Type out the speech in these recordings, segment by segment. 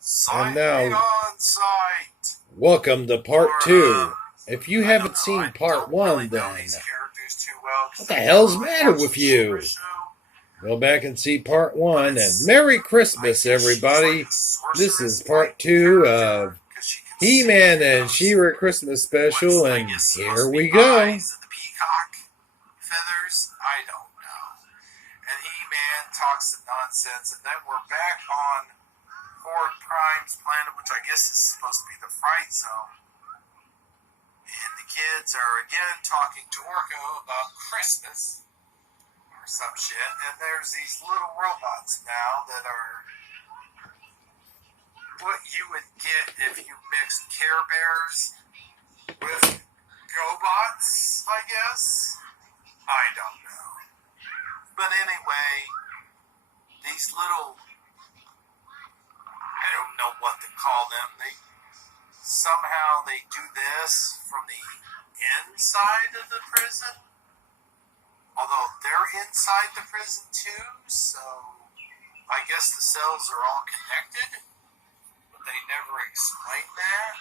And now, On site. welcome to part two. If you haven't seen part one, then characters too well. what the hell's the matter with you? Go back and see part one, and Merry Christmas, everybody. This is part two of He-Man and She-Ra Christmas Special, and here we go. The peacock feathers, I don't know. And He-Man talks some nonsense, and then we're back on Horde Prime's planet, which I guess is supposed to be the Fright Zone. And the kids are again talking to Orko about Christmas or some shit. And there's these little robots now that are what you would get if you mixed Care Bears with GoBots, I guess. I don't know. But anyway, these little, I don't know what to call them. Somehow they do this from the inside of the prison. Although they're inside the prison too, so I guess the cells are all connected. But they never explain that.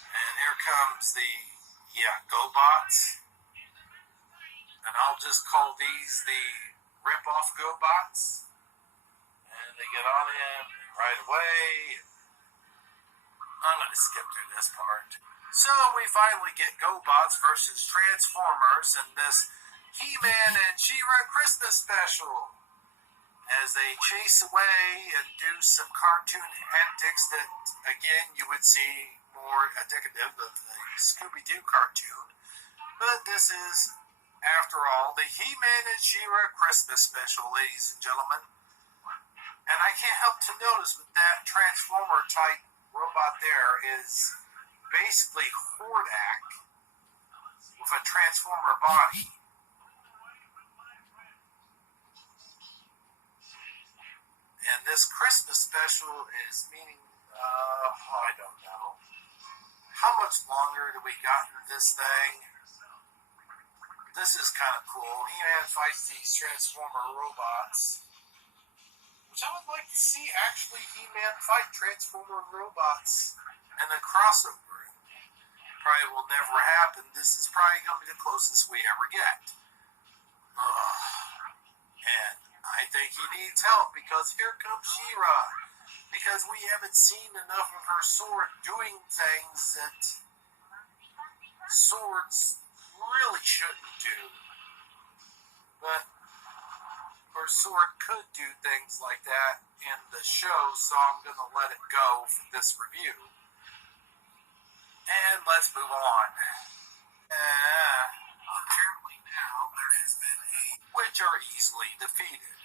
And here comes the, GoBots. And I'll just call these the rip-off GoBots. And they get on in right away. I'm going to skip through this part. So we finally get GoBots versus Transformers in this He-Man and She-Ra Christmas special. As they chase away and do some cartoon antics that, again, you would see more indicative of the Scooby-Doo cartoon. But this is, after all, the He-Man and She-Ra Christmas special, ladies and gentlemen. And I can't help to notice with that Transformer-type robot there is basically Hordak with a Transformer body. And this Christmas special is meaning, I don't know. How much longer do we got in this thing? This is kind of cool. He-Man fights these Transformer robots. Which I would like to see actually He-Man fight Transformer robots in a crossover. Probably will never happen. This is probably going to be the closest we ever get. And I think he needs help because here comes She-Ra. Because we haven't seen enough of her sword doing things that swords really shouldn't do. But her sword could do things like that in the show, so I'm going to let it go for this review. And let's move on. Apparently now there has been which are easily defeated.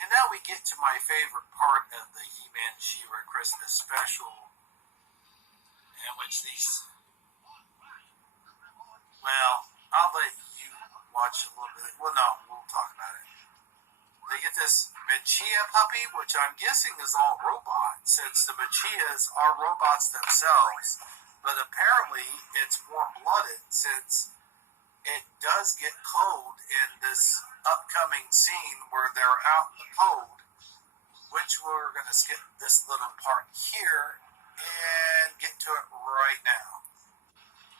And now we get to my favorite part of the He-Man She-Ra Christmas special, in which these, I'll let you watch a little bit. Well, no, we'll talk about it. They get this Machia puppy, which I'm guessing is all robot, since the Machias are robots themselves. But apparently it's warm-blooded, since it does get cold in this upcoming scene where they're out in the cold, which we're going to skip this little part here and get to it right now.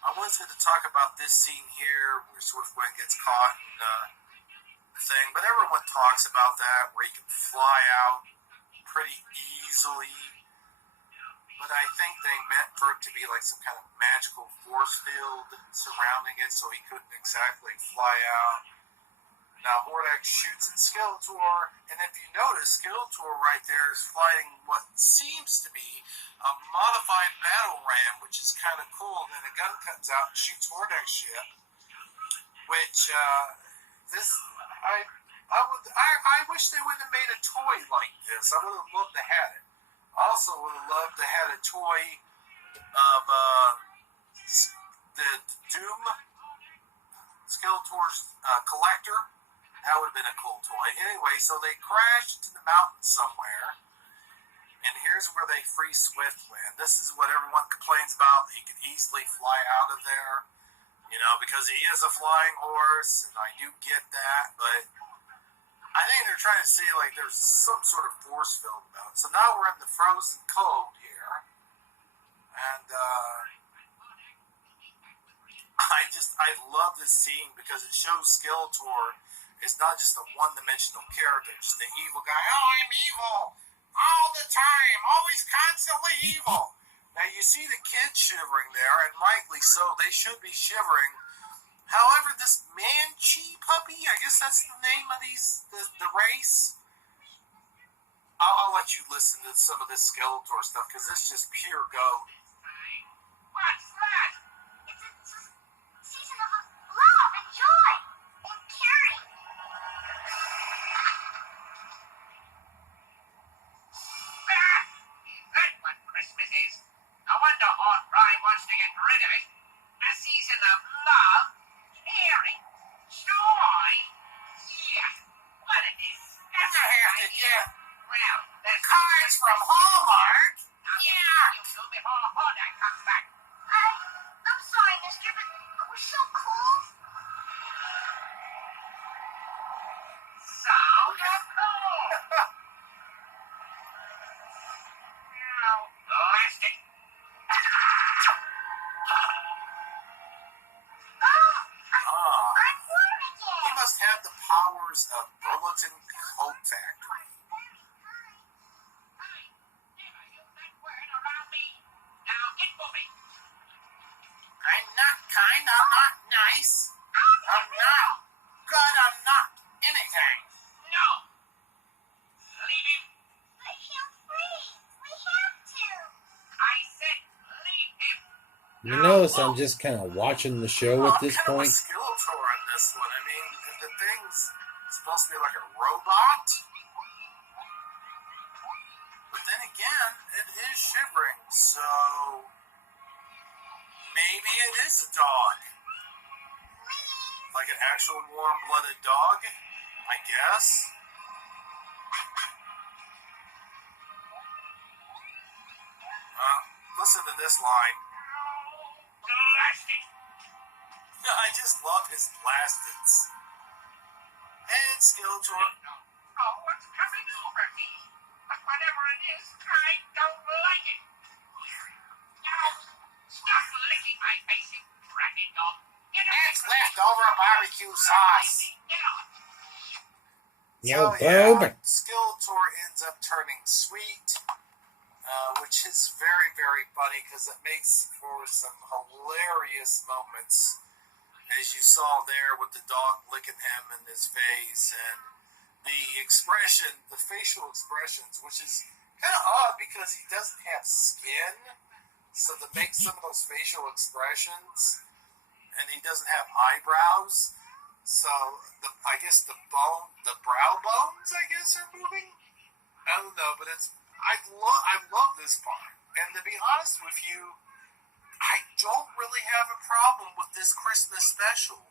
I was going to talk about this scene here where Swiftwind gets caught in the thing, but everyone talks about that where he can fly out pretty easily. But I think they meant for it to be like some kind of magical force field surrounding it, so he couldn't exactly fly out. Now, Hordak shoots at Skeletor, and if you notice, Skeletor right there is flying what seems to be a modified battle ram, which is kind of cool. And then a gun comes out and shoots Hordak's ship, which I wish they would have made a toy like this. I would have loved to have it. I also would have loved to have a toy of the Doom Skeletor's collector. That would have been a cool toy. Anyway, so they crash into the mountain somewhere. And here's where they free Swiftwind. This is what everyone complains about. He can easily fly out of there. because he is a flying horse, and I do get that, but I think they're trying to say, like, there's some sort of force field about it. So now we're in the frozen cold here, and I love this scene because it shows Skeletor is not just a one-dimensional character, just the evil guy. Oh, I'm evil all the time, always constantly evil. Now you see the kids shivering there, and rightly so. They should be shivering. However, this Manchi puppy, I guess that's the name of the race. I'll let you listen to some of this Skeletor stuff because it's just pure gold. What's that? It's a season of love and joy and caring. That's what Christmas is. No wonder Aunt Rye wants to get rid of it. A season of love, caring, joy. Yeah, what it is. That's the idea. Well, there's Cards from Hallmark. Yeah. You do before Hallmark comes back. I'm sorry, mister, but we're so cool. Sound of cool. Now, blast it. I'm warm He again. must have the powers of Burlington Coat Factory. Hey, never use that word around me. Now get moving. I'm not kind, I'm not nice, I'm not good, I'm not anything. No. Leave him. But he'll freeze. We have to. I said leave him. You notice I'm just kind of watching the show at this I'm kind of point. with Skeletor in this one. I mean, the thing's supposed to be like a robot. But then again, it is shivering, so maybe it is a dog. Like an actual warm-blooded dog, I guess. Listen to this line. Blast it. I just love his blasteds. And Skeletor. Oh, what's coming over me? But whatever it is, I don't like it. Now, stop licking my face, you crappy dog. Get away It's from me. leftover barbecue sauce. Get off. No, So, Bob. Skeletor ends up turning sweet, which is very, very funny because it makes for some hilarious moments, as you saw there with the dog licking him in his face, and the expression, the facial expressions, which is kind of odd because he doesn't have skin, so to make some of those facial expressions, and he doesn't have eyebrows. So I guess the brow bones, I guess, are moving. I don't know, but I love this part. And to be honest with you, I don't really have a problem with this Christmas special.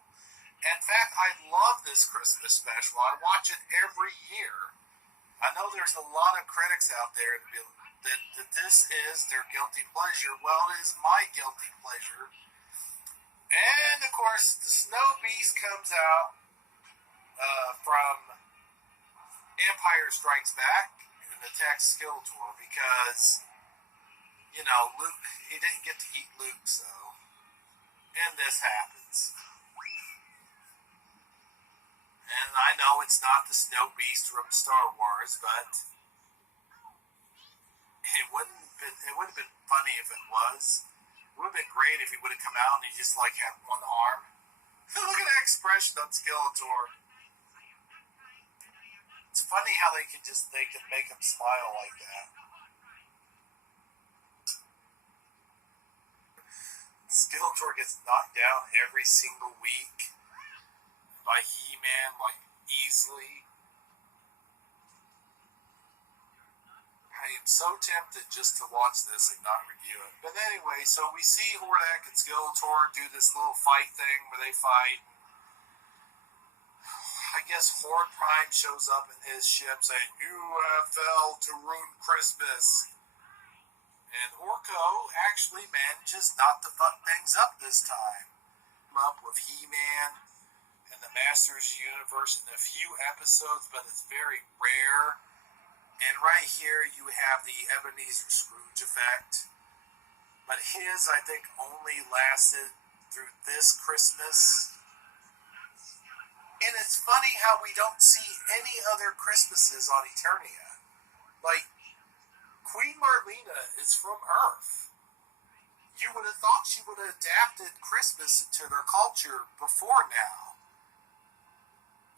In fact, I love this Christmas special. I watch it every year. I know there's a lot of critics out there that this is their guilty pleasure. Well, it is my guilty pleasure. And, of course, the Snow Beast comes out from Empire Strikes Back and attacks Skeletor because, Luke, he didn't get to eat Luke, so. And this happens. And I know it's not the Snow Beast from Star Wars, but it would have been funny if it was. It would have been great if he would have come out and he just had one arm. Look at that expression on Skeletor. It's funny how they can make him smile like that. Skeletor gets knocked down every single week by He-Man, easily. I am so tempted just to watch this and not review it. But anyway, so we see Hordak and Skeletor do this little fight thing where they fight. I guess Horde Prime shows up in his ship saying, "You have failed to ruin Christmas." And Orko actually manages not to fuck things up this time. But Masters universe in a few episodes, but it's very rare. And right here you have the Ebenezer Scrooge effect. But his, I think, only lasted through this Christmas. And it's funny how we don't see any other Christmases on Eternia. Like, Queen Marlena is from Earth. You would have thought she would have adapted Christmas into their culture before now.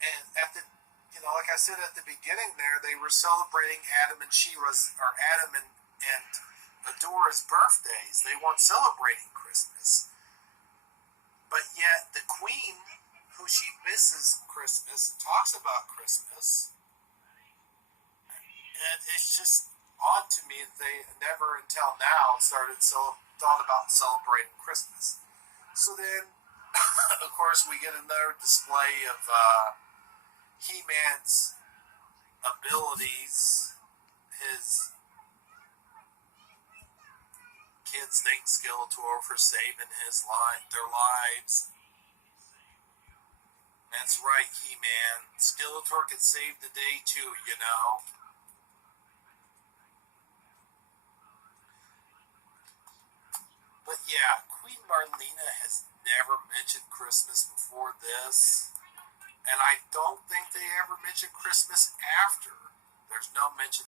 And at the, like I said at the beginning there, they were celebrating Adam and Shira's, or Adam and Adora's birthdays. They weren't celebrating Christmas. But yet the Queen, who she misses Christmas and talks about Christmas, and it's just odd to me that they never until now thought about celebrating Christmas. So then, of course, we get another display of He-Man's abilities. His kids thank Skeletor for saving their lives. That's right, He-Man. Skeletor could save the day too, But yeah, Queen Marlena has never mentioned Christmas before this. And I don't think they ever mentioned Christmas after. There's no mention